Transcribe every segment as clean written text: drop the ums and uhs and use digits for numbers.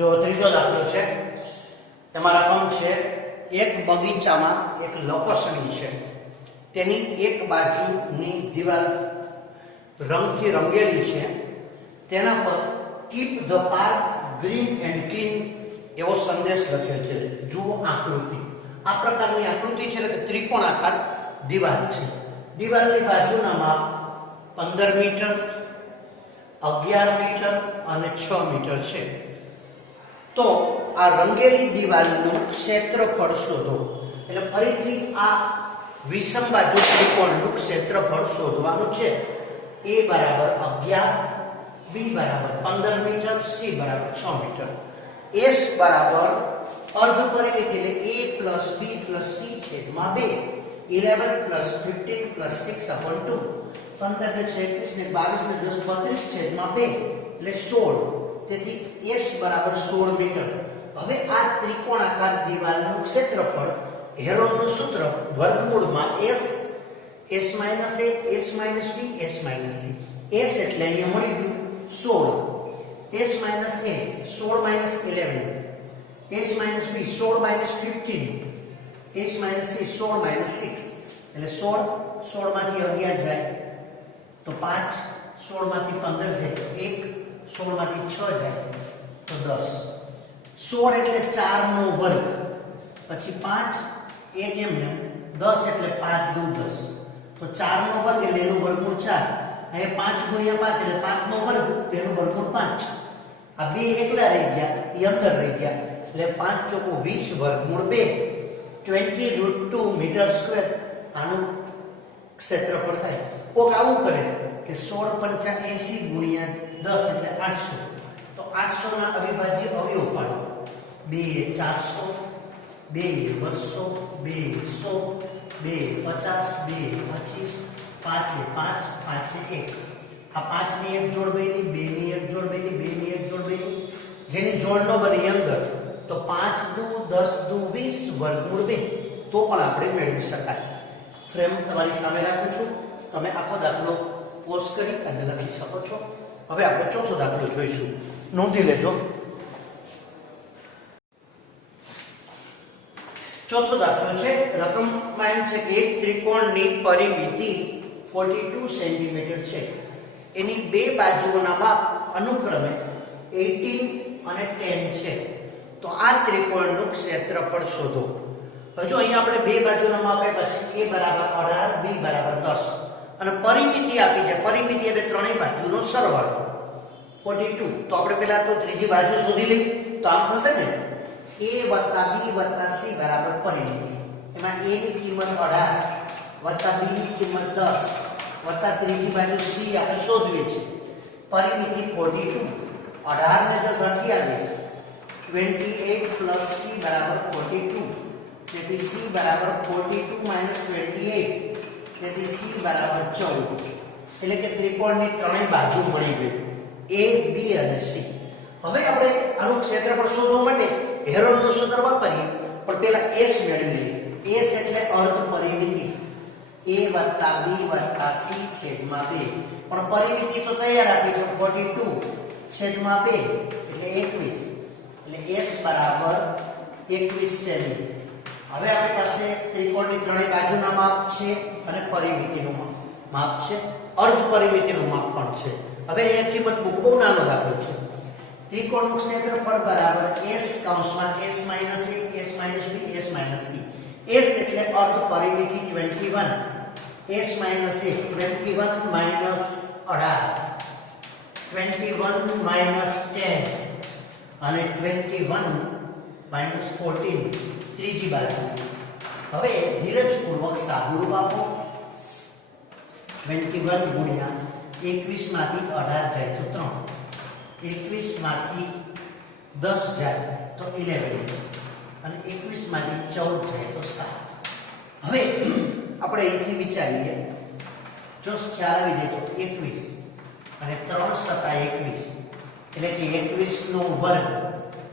જો ત્રીજો દાખલો છે એમાં રકમ છે એક બગીચામાં એક લપસણી છે તેની એક બાજુની દિવાલ રંગથી રંગેલી છે તેના પર keep the park green and clean એવો સંદેશ લખેલ છે જુઓ આકૃતિ આ પ્રકારની આકૃતિ છે એટલે ત્રિકોણાકાર દિવાલ છે દિવાલની બાજુના માપ 15 મીટર 11 મીટર અને 6 મીટર છે તો આ રંગેલી દિવાલનું ક્ષેત્રફળ શોધો એટલે ફરીથી આ વિષમ બાજુ ત્રિકોણનું ક્ષેત્રફળ શોધવાનું છે a બરાબર 11 b બરાબર 15 મીટર c બરાબર 6 મીટર s બરાબર અર્ધ પરિમિતિ એટલે a plus b plus c છેદમાં 2 11 plus 15 plus 6/2 15 ને 6 ને 22 ને 10 32 છેદમાં 2 એટલે 16 તેથી s બરાબર 16 મીટર હવે આ ત્રિકોણાકાર દિવાલનું ક્ષેત્રફળ હેરોનનું સૂત્ર વર્ગમૂળમાં s s - a s - b s - c s એટલે અહીંયા મળી ગયું 16 s - a 16 - 11 s - b 16 - 15 s - c 16 - 6 એટલે 16 માંથી 11 જાય તો 5 16 માંથી 15 જાય તો 1 16 માંથી 6 જાય તો 10 16 એટલે 4 નો વર્ગ પછી 5 1 એમને 10 એટલે 5 દુ 10 તો 4 નો વર્ગ એટલે એનું વર્ગમૂળ 4 અહીં 5 ગુણ્યા 5 એટલે 5 નો વર્ગ તેનું વર્ગમૂળ 5 આ બે એકલા રહી ગયા એ અંદર રહી ગયા એટલે 5 ચોકો 20 વર્ગમૂળ 2 20√2 મીટર સ્ક્વેર આનું ક્ષેત્રફળ થાય કોક આવું કરે કે 16 પંચા 80 ગુણ્યા 10 એટલે 800 તો 800 ના અવિભાજ્ય અવયવ પાડો 2 400 2 200 2 100 2 50 2 25 5 5 5 1 આ 5 ની એક જોડ બની 2 ની એક જોડ બની 2 ની એક જોડ બની જેની જોડ ન બની અંદર તો 5 દુ 10 દુ 20 વર્ગમૂળ 2 તો પણ આપણે મેળવી શકાય ફ્રેમ તમારી સામે રાખું છું તમે આખો દાખલો પોઝ કરી અને લખી શકો છો હવે આપણે ચોથો દાખલો જોઈશું નોંધી લેજો ચોથો દાખલો છે રકમમાં એમ છે કે એક ત્રિકોણની પરિમિતિ 42 સેન્ટીમીટર છે એની બે બાજુઓના માપ અનુક્રમે 18 અને 10 છે તો આ ત્રિકોણનું ક્ષેત્રફળ શોધો હજુ અહીંયા આપણે બે બાજુના માપ આપ્યા છે a બરાબર 18 b બરાબર 10 અને પરિમિતિ આપી છે પરિમિતિ એટલે ત્રણેય બાજુનો સરવાળો 42 તો આપણે પહેલા તો ત્રીજી બાજુ શોધી લઈએ તો આમ થશે ને a + b + c બરાબર પરિમિતિ એમાં a ની કિંમત 18 + b ની કિંમત 10 વત્તા ત્રીજી બાજુ c આપણે શોધવી છે પરિમિતિ 42 18 ને 10 28 28 + c બરાબર 42 તેથી c બરાબર 42 - 28 તેથી c બરાબર 14 એટલે કે ત્રિકોણની ત્રણેય બાજુ મળી ગઈ a b અને c હવે આપણે આનું ક્ષેત્રફળ શોધવા માટે હેરોનનું સૂત્ર વાપરીએ પણ પહેલા s મેળવી લઈએ s એટલે અર્ધ પરિમિતિ a + b + c છેદમાં 2 પણ પરિમિતિ તો તૈયાર આપી છે 42 છેદમાં 2 એટલે 21 એટલે s બરાબર 21 સેમી હવે આપણી પાસે ત્રિકોણની ત્રણેય બાજુના માપ છે અને પરિમિતિનું માપ છે અર્ધ પરિમિતિનું માપ પણ છે હવે અહીંયા કિંમત બહુ નાનો દાખલો છે ત્રિકોણનું ક્ષેત્રફળ બરાબર s કૌંસમાં s - a s - b s - c s એટલે અર્ધ પરિમિતિ 21 s - a 21 - 18 21 - 10 અને 21 - 14 ત્રીજી બાજુ હવે ધીરજપૂર્વક સાદુરૂપ આપો 21 ગુણ્યા 21 માંથી 18 જાય તો 3 21 માંથી 10 જાય તો 11 અને 21 માંથી 14 જાય તો 7 હવે આપણે અહીંથી વિચારીએ જો ખ્યાલ આવી જાય તો 21 અને 3 * 21 એટલે કે 21 નો વર્ગ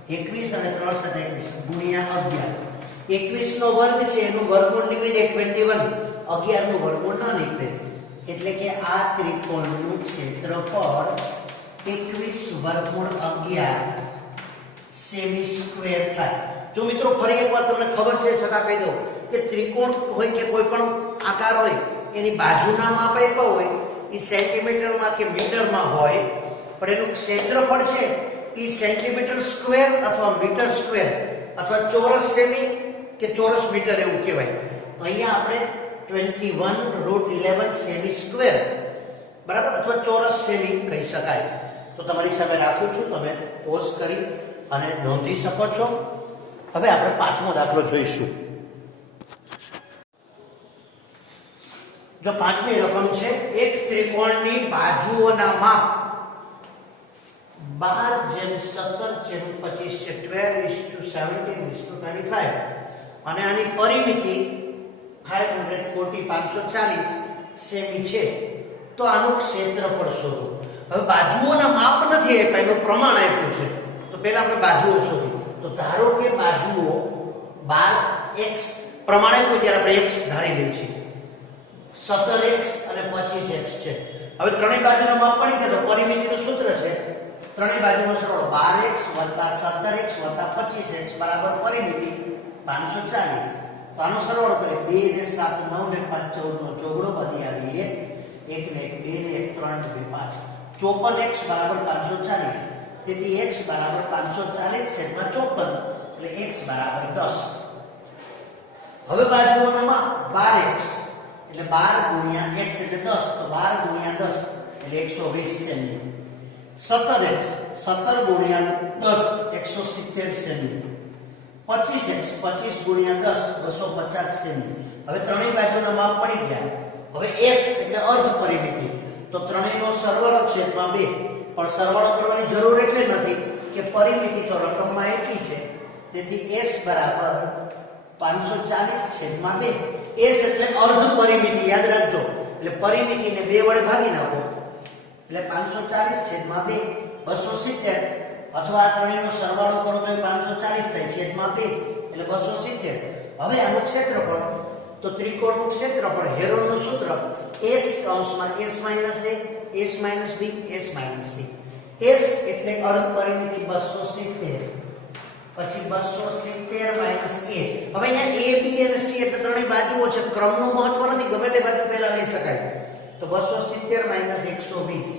21 અને 3 * 21 ગુણ્યા 11 21 નો વર્ગ છે એનું વર્ગમૂળ નીકળી જાય 21 11 નું વર્ગમૂળ ન નીકળે એટલે કે આ ત્રિકોણનું ક્ષેત્રફળ 21 વર્ગમૂળ 11 સેમી સ્ક્વેર થાય. જો મિત્રો ફરી એકવાર તમને ખબર છે છતાં કહી દઉં કે ત્રિકોણ હોય કે કોઈ પણ આકાર હોય એની બાજુના માપ આપ્યા હોય એ સેન્ટીમીટરમાં કે મીટરમાં હોય, પણ એનું ક્ષેત્રફળ છે એ સેન્ટીમીટર સ્ક્વેર અથવા મીટર સ્ક્વેર અથવા ચોરસ સેમી કે ચોરસ મીટર એવું કહેવાય. તો અહીંયા આપણે 21√11 સેમી સ્ક્વેર બરાબર અથવા ચોરસ સેમી કહી શકાય. તો તમારી સામે રાખું છું, તમે પોઝ કરી અને નોંધી શકો છો. હવે આપણે પાંચમો દાખલો જોઈશું. જો પાંચમી રકમ છે, એક ત્રિકોણની બાજુઓના માપ 12/17/25 છે, 12:17:25 અને આની પરિમિતિ 540 સેમી છે. તો આનું ક્ષેત્રફળ શોધો. હવે બાજુઓના માપ નથી આપ્યા, એનું પ્રમાણ આપ્યું છે. તો પહેલા આપણે બાજુઓ શોધી. તો ધારો કે બાજુઓ 12x પ્રમાણ આપ્યું ત્યારે આપણે x ધારી લઈએ છીએ, 17x અને 25x છે. હવે ત્રણેય બાજુના માપ પડી ગયા તો પરિમિતિનું સૂત્ર છે ત્રણેય બાજુનો સરવાળો 12x + 17x + 25x બરાબર પરિમિતિ 540. તો આનો સરવાળો કરીએ 2 ને 7 9 ને 5 14 નો ચોગડો બધી આવી 1 ને 1 2 ને 1 3 ને 2 5 54x બરાબર 540. તેથી x બરાબર 540/54 એટલે x બરાબર 10. હવે બાજુઓનો માપ 12x એટલે 12 * x એટલે 10, તો 12 * 10 એટલે 120 semi. 17x 17 * 10 170 semi. 25x 25 * 10 250 semi. હવે ત્રણેય બાજુના માપ પડી ગયા. હવે s એટલે અર્ધ પરિમિતિ, તો ત્રણેયનો સરવાળો છેદમાં 2. પણ સરવાળો કરવાની જરૂર એટલે નથી કે પરિમિતિ તો રકમમાં એટલી છે, તેથી s બરાબર 540/2. s એટલે અર્ધ પરિમિતિ, યાદ રાખજો. એટલે પરિમિતિને 2 વડે ભાગી નાખો એટલે 540/2 270, અથવા આ ત્રણેયનો સરવાળો કરો તો 540 થાય છેદમાં 2 એટલે 270. હવે આનું ક્ષેત્રફળ, તો ત્રિકોણનું ક્ષેત્રફળ હેરોનનું સૂત્ર s કૌંસમાં s - a s - b s - c. s એટલે અર્ધ પરિમિતિ 270, પછી 270 - a. હવે અહીંયા a b અને c એટલે ત્રણેય બાજુઓ છે, ક્રમનું મહત્વ નથી, ગમે તે બાજુ પહેલા લઈ શકાય. તો 270 - 120.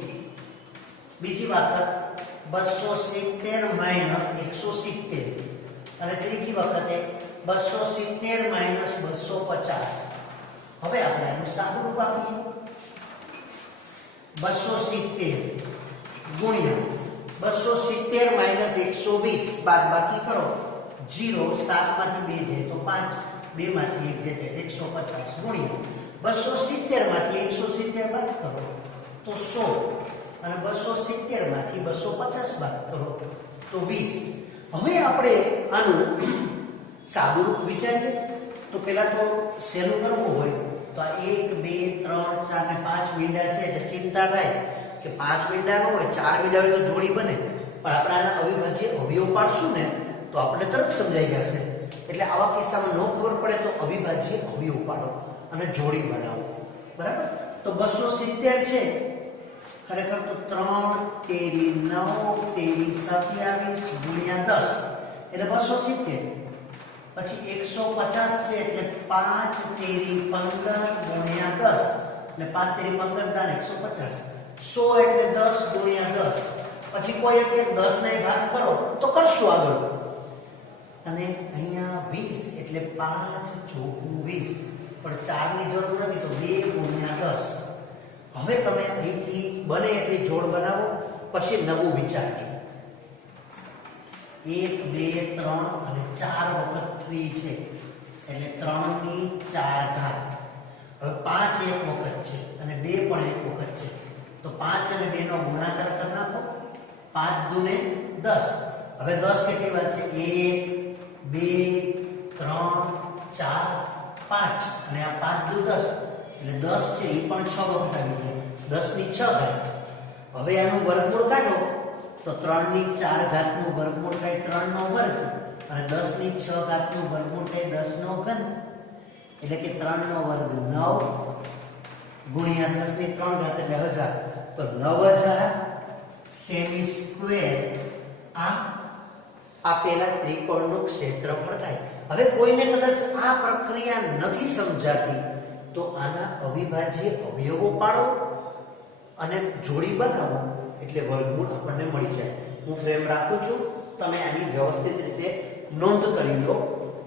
બીજી વખત 270 - 170 અને ત્રીજી વખતે 270 - 250. હવે આપણે આનું સાદું રૂપ આપીએ. 270 ગુણ્યા 270 - 120 બાદબાકી કરો 0 7 માંથી 2 જાય તો 5 2 માંથી 1 જાય 150 ગુણ્યા 270 માંથી 170 બાદ કરો તો 100 અને 270 માંથી 250 બાદ કરો તો 20. હવે આપણે આનું સાદું રૂપ વિચારીએ. તો પહેલા તો સહેલું કરવું હોય તો આ 1 2 3 4 ને 5 મીંડા છે એટલે ચિંતા થાય કે 5 મીંડા ન હોય 4 મીંડા હોય તો જોડી બને, પણ આપણે આના અવિભાજ્ય અવયવ પાડશું ને તો આપણે તરત સમજાઈ જશે. એટલે આવા કિસ્સામાં ન ખબર પડે તો અવિભાજ્ય અવયવ પાડો અને જોડી બનાવો. બરાબર. તો 270 છે ખરેખર તો 3 તેરી 9 તેરી 27 ગુણ્યા 10 એટલે 270. પછી 150 છે એટલે 5 તેરી 15 ગુણ્યા 10 એટલે 5 તેરી 15 દાન 150. 100 એટલે 10 ગુણ્યા 10. પછી કોઈ એક 10 ને ભાગ કરો તો કરશું આગળ. અને અહીંયા 20 એટલે 5 ચોકું 20, પણ 4 ની જરૂર નથી તો 2 ગુણ્યા 10. હવે તમે અહીંથી બને એટલી જોડ બનાવો, પછી નવું વિચારજો. 1 2 3 અને 4 વખત 3 છે એટલે 3 ની 4 ઘાત. હવે 5 એક વખત છે અને 2 પણ એક વખત છે, તો 5 અને 2 નો ગુણાકાર કરી નાખો. 5 દુને 10. હવે 10 કેટલી વાર છે? 1 2 3 4 5 અને આ 5 દુ 10 એટલે 10 છે એ પણ 6 વખત આવી ગયો, 10 ની 6 ઘાત. હવે આનું વર્ગમૂળ કાઢો તો 3 ની 4 ઘાતનું વર્ગમૂળ થાય 3 નો વર્ગ અને 10 ની 6 ઘાતનું વર્ગમૂળ થાય 10 નો ઘન, એટલે કે 3 નો વર્ગ 9 ગુણ્યા 10 ની 3 ઘાત એટલે 1000, તો 9000 સેમી સ્ક્વેર આ આપેલા ત્રિકોણનું ક્ષેત્રફળ થાય. હવે કોઈને કદાચ આ પ્રક્રિયા નથી સમજાતી તો આના અવિભાજ્ય અવયવો પાડો અને જોડી બનાવો એટલે વર્ગમૂળ આપણને મળી જાય. હું ફ્રેમ રાખું છું, તમે આની વ્યવસ્થિત રીતે નોંધ કરી લો.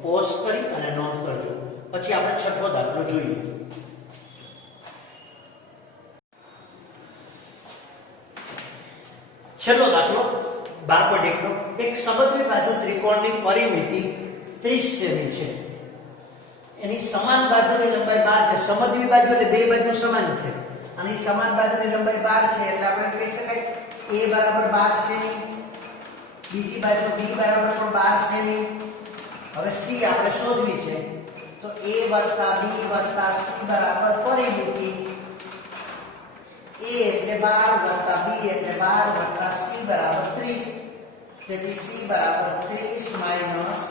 પોઝ કરી અને નોંધ કરજો. પછી આપણે છઠ્ઠો દાખલો જોઈએ. છેલ્લો દાખલો 12.1 નો. એક સમદ્વિબાજુ ત્રિકોણની પરિમિતિ 30 સેમી છે. એની સમાન બાજુની લંબાઈ 12 છે. સમદ્વિબાજુ એટલે બે બાજુ સમાન છે. અને સમાન બાજુની લંબાઈ 12 છે એટલે આપણે કહી શકાય a બરાબર 12 સેમી, બીજી બાજુ b બરાબર પણ 12 સેમી. હવે c આપણે શોધવી છે તો a વત્તા b વત્તા c બરાબર પરિમિતિ a એટલે 12 વત્તા b એટલે 12 વત્તા c બરાબર 30. તેથી c બરાબર 30 માઈનસ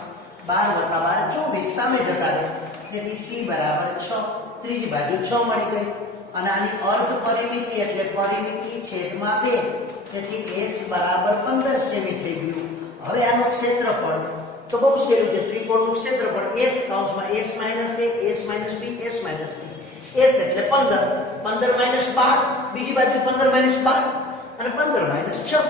12 વત્તા 12 24 સામે જતા રહે. તેથી c બરાબર 6. ત્રીજી બાજુ 6 મળી ગઈ. અને આની અર્ધ પરિમિતિ એટલે પરિમિતિ છેદમાં 2. તેથી s બરાબર 15 સેમી થઈ ગયું. હવે આનું ક્ષેત્રફળ તો બહુ સહેલું છે. ત્રિકોણનું ક્ષેત્રફળ s કૌંસમાં s minus a s minus b s minus c. s એટલે 15, 15 માઈનસ 12, બીજી બાજુ 15 માઈનસ 12 અને 15 માઈનસ 6.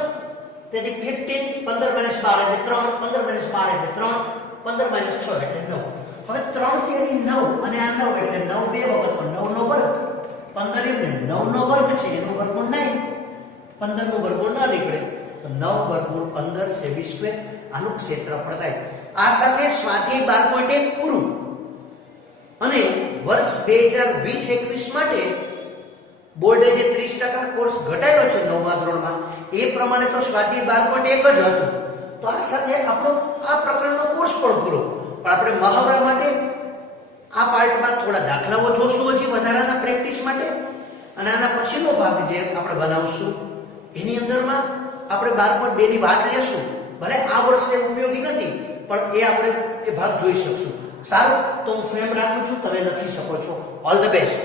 તેથી 15, 15 માઈનસ 12 એટલે 3, 15 માઈનસ 12 એટલે 3, 15 માઈનસ 6 એટલે 9. હવે 3 તેરી 9 અને આ 9 એટલે 9 બે વખત પણ 9 નો વર્ગ. 15 એટલે 9 નો વર્ગ છે, એનું વર્ગમૂળ 9. 15 નું વર્ગમૂળ ના નીકળે તો 9 વર્ગમૂળ 15 સેમી સ્ક્વેર આનું ક્ષેત્રફળ થાય. આ સાથે સ્વાધ્યાય 12.1 પૂરું. અને વર્ષ 2020-21 માટે બોર્ડે જે 30% કોર્સ ઘટાડ્યો છે 9મા ધોરણમાં એ પ્રમાણે તો સ્વાધ્યાય 12.1 જ હતું. તો આ સાથે આપણો આ પ્રકરણનો કોર્સ પણ પૂરો. પણ આપણે મહાવરા માટે આ પાર્ટમાં થોડા દાખલાઓ જોશું હજી વધારાના પ્રેક્ટિસ માટે. અને આના પછીનો ભાગ જે આપણે બનાવશું એની અંદરમાં આપણે 12.2 ની વાત લેશું. ભલે આ વર્ષે ઉપયોગી નથી પણ એ આપણે એ ભાગ જોઈ શકશું. સારું, તો હું ફ્રેમ રાખું છું, તમે લખી શકો છો. All the best.